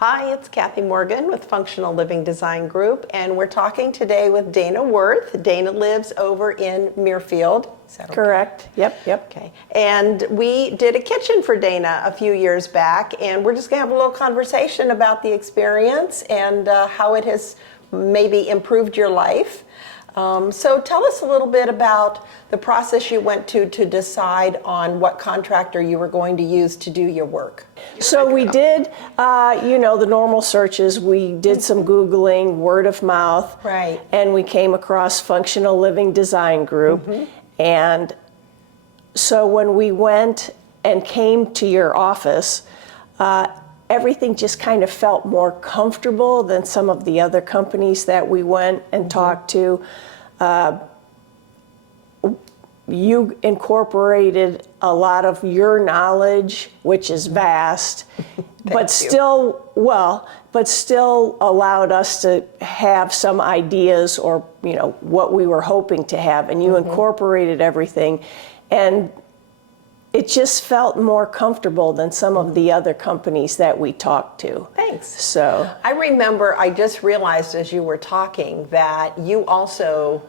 Hi, it's Kathy Morgan with Functional Living Design Group, and we're talking today with Dana Worth. Dana lives over in Muirfield. Is that okay? Correct. Yep. Okay. And we did a kitchen for Dana a few years back, and we're just going to have a little conversation about the experience and how it has maybe improved your life. So tell us a little bit about the process you went to decide on what contractor you were going to use to do your work. So we did, the normal searches. We did some Googling, word of mouth. Right. And we came across Functional Living Design Group. And so when we went and came to your office, everything just kind of felt more comfortable than some of the other companies that we went and talked to. You incorporated a lot of your knowledge, which is vast, but still allowed us to have some ideas or, what we were hoping to have. And you incorporated everything. And it just felt more comfortable than some of the other companies that we talked to. Thanks. So I just realized as you were talking that you also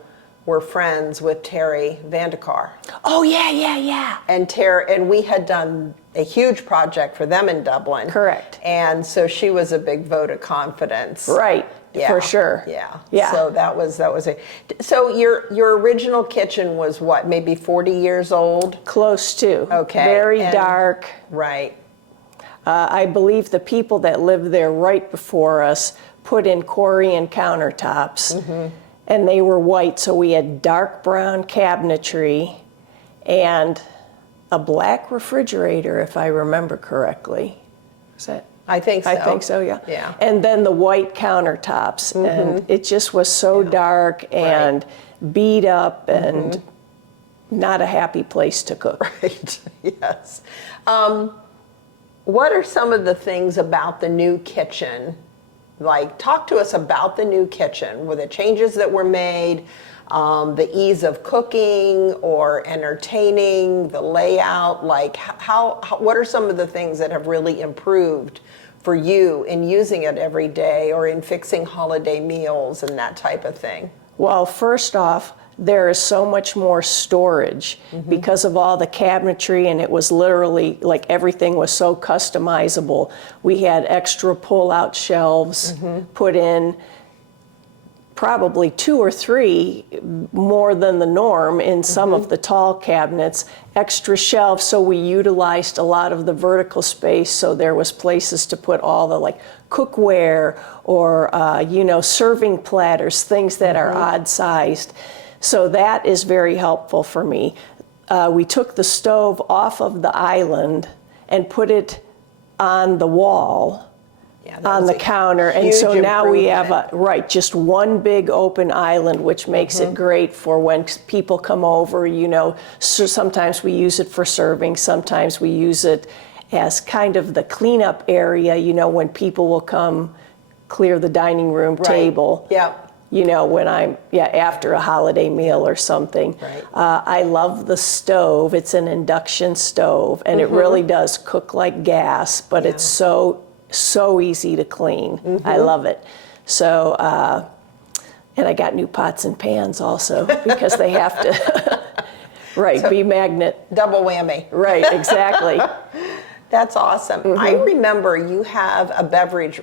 were friends with Terry Vandekar. Oh, yeah. And we had done a huge project for them in Dublin. Correct. And so she was a big vote of confidence. Right. Yeah. For sure. Yeah. So that was it. So your original kitchen was what, maybe 40 years old? Close to. Okay. Very dark. Right. I believe the people that lived there right before us put in Corian countertops, and they were white, so we had dark brown cabinetry and a black refrigerator, if I remember correctly. Is that? I think so. I think so, yeah. Yeah. And then the white countertops, and it just was so dark and beat up and not a happy place to cook. Right, yes. What are some of the things about the new kitchen? Like, talk to us about the new kitchen. Were the changes that were made, the ease of cooking or entertaining, the layout? Like, what are some of the things that have really improved for you in using it every day or in fixing holiday meals and that type of thing? Well, first off, there is so much more storage because of all the cabinetry, and it was literally like everything was so customizable. We had extra pull-out shelves put in, probably 2 or 3 more than the norm in some of the tall cabinets, extra shelves, so we utilized a lot of the vertical space, so there was places to put all the cookware or serving platters, things that are odd sized. So that is very helpful for me. We took the stove off of the island and put it on the wall on the counter, and so now we have just one big open island, which makes it great for when people come over. So sometimes we use it for serving, sometimes we use it as kind of the cleanup area, when people will come clear the dining room table. Yeah. When I'm, after a holiday meal or something. Right. I love the stove. It's an induction stove, and it really does cook like gas, but it's so easy to clean. I love it. So, and I got new pots and pans also, because they have to, be magnet. Double whammy. Right, exactly. That's awesome. I remember you have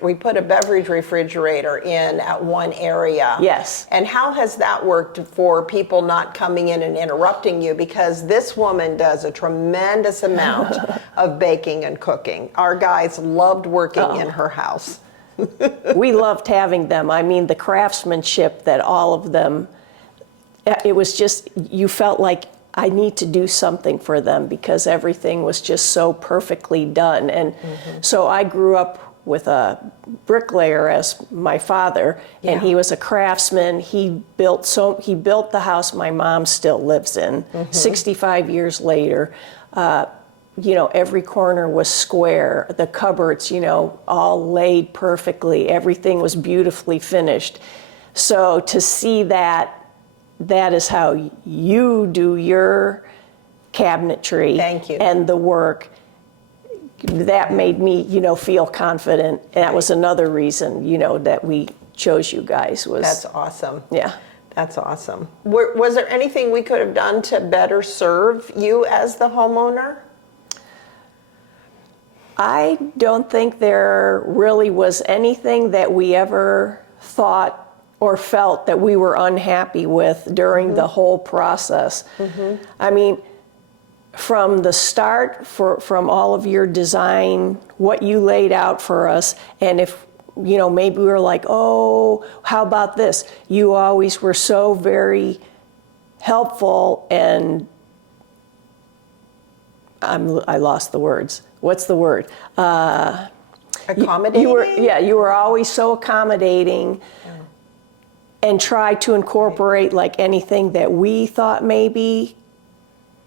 we put a beverage refrigerator in at one area. Yes. And how has that worked for people not coming in and interrupting you? Because this woman does a tremendous amount of baking and cooking. Our guys loved working in her house. We loved having them. I mean, the craftsmanship that all of them, it was just, you felt like, I need to do something for them because everything was just so perfectly done. And so I grew up with a bricklayer as my father, and he was a craftsman. He built the house my mom still lives in 65 years later. Every corner was square, the cupboards, all laid perfectly. Everything was beautifully finished. So to see that is how you do your cabinetry. Thank you. And the work that made me, feel confident. And that was another reason, that we chose you guys was. That's awesome. Yeah. That's awesome. Was there anything we could have done to better serve you as the homeowner? I don't think there really was anything that we ever thought or felt that we were unhappy with during the whole process. I mean, from the start, from all of your design, what you laid out for us, and if maybe we were like, oh, how about this? You always were so very helpful, and I lost the words. What's the word? Accommodating? You were always so accommodating, and tried to incorporate like anything that we thought maybe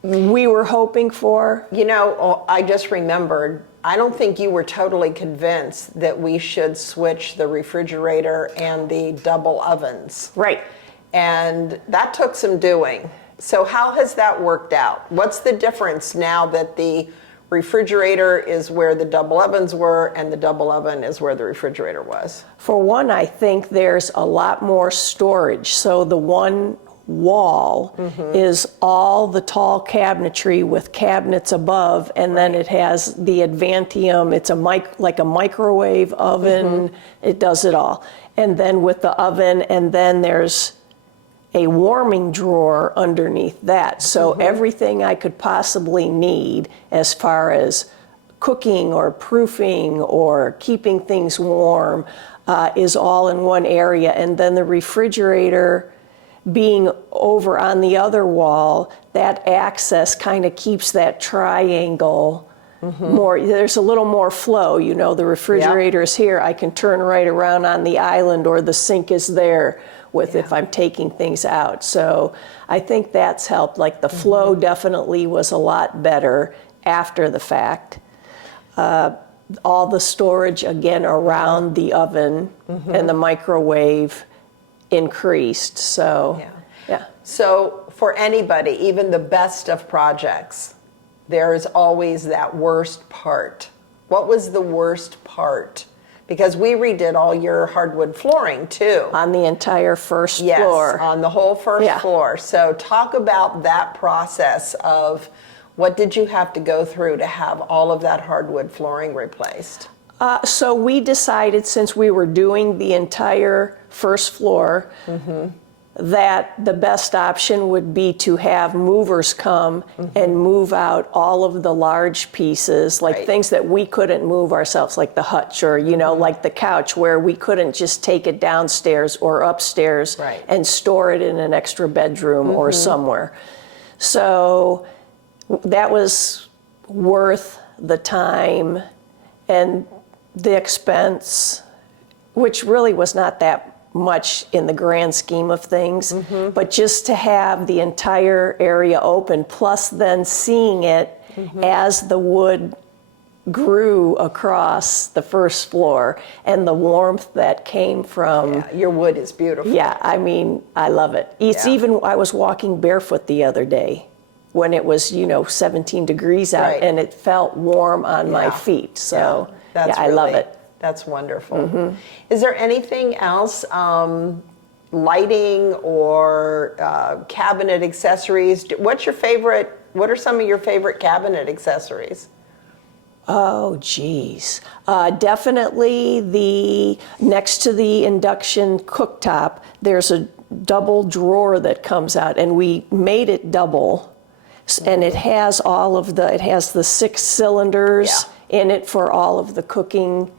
we were hoping for. I just remembered, I don't think you were totally convinced that we should switch the refrigerator and the double ovens. Right. And that took some doing. So how has that worked out? What's the difference now that the refrigerator is where the double ovens were and the double oven is where the refrigerator was? For one, I think there's a lot more storage. So the one wall is all the tall cabinetry with cabinets above, and then it has the Advantium. It's like a microwave oven. It does it all. And then with the oven, and then there's a warming drawer underneath that. So everything I could possibly need as far as cooking or proofing or keeping things warm is all in one area. And then the refrigerator being over on the other wall, that access kind of keeps that triangle more, there's a little more flow. The refrigerator is here, I can turn right around on the island, or the sink is there if I'm taking things out. So I think that's helped. Like the flow definitely was a lot better after the fact. All the storage again around the oven and the microwave increased. So yeah. So for anybody, even the best of projects, there is always that worst part. What was the worst part? Because we redid all your hardwood flooring too. On the entire first floor. Yes, on the whole first floor. So talk about that process of what did you have to go through to have all of that hardwood flooring replaced? So we decided, since we were doing the entire first floor, that the best option would be to have movers come and move out all of the large pieces, like things that we couldn't move ourselves, like the hutch or, like the couch, where we couldn't just take it downstairs or upstairs and store it in an extra bedroom or somewhere. So that was worth the time and the expense, which really was not that much in the grand scheme of things, but just to have the entire area open, plus then seeing it as the wood grew across the first floor and the warmth that came from. Your wood is beautiful. Yeah, I mean, I love it. It's even, I was walking barefoot the other day when it was, 17 degrees out and it felt warm on my feet. So I love it. That's wonderful. Is there anything else, lighting or cabinet accessories? What are some of your favorite cabinet accessories? Oh, geez. Definitely next to the induction cooktop, there's a double drawer that comes out, and we made it double. And it has it has the 6 cylinders in it for all of the cooking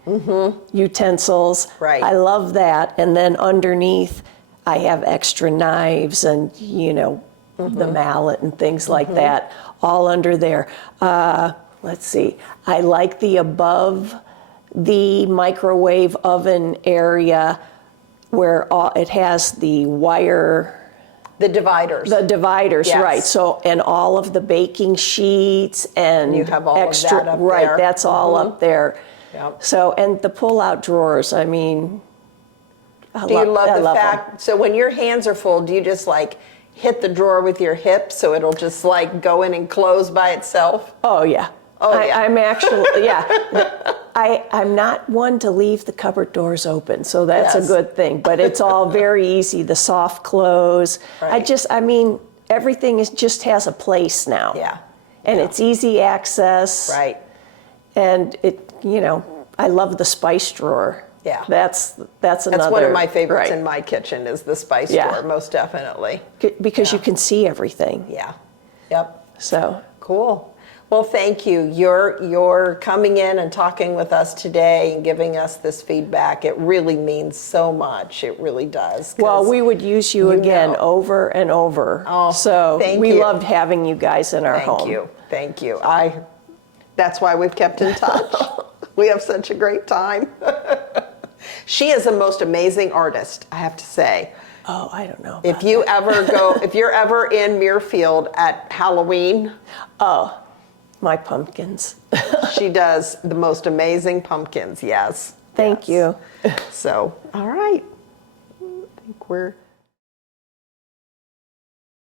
utensils. Right. I love that. And then underneath, I have extra knives and, the mallet and things like that, all under there. Let's see. I like the above the microwave oven area where it has the wire. The dividers. The dividers, Yes. right. So, and all of the baking sheets and you have all extra, of that up right, there. that's all up there. Yep. So, and the pull-out drawers, I mean, Do you love the them. fact, so when your hands are full, do you just like hit the drawer with your hip so it'll just like go in and close by itself? Oh, yeah. Oh, yeah. I'm actually, yeah. I'm not one to leave the cupboard doors open, so that's Yes. a good thing. But it's all very easy, the soft close. Right. I mean, everything just has a place now. Yeah. And it's easy access. Right. And I love the spice drawer. Yeah. That's another. That's one of my favorites right. in my kitchen is the spice Yeah. drawer, most definitely. Because you can see everything. Yeah. Yep. So. Cool. Well, thank you. You're coming in and talking with us today and giving us this feedback. It really means so much. It really does. Well, we would use you again know. over and over. Oh, so thank we you. loved having you guys in our home. Thank you. Thank you. That's why we've kept in touch. We have such a great time. She is a most amazing artist, I have to say. Oh, I don't know. If you're ever in Muirfield at Halloween, My pumpkins. she does the most amazing pumpkins. Yes. Thank you. So, all right. I think we're